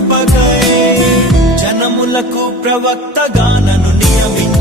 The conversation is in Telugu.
కృపకై జనములకు ప్రవక్త గానను నియమించు.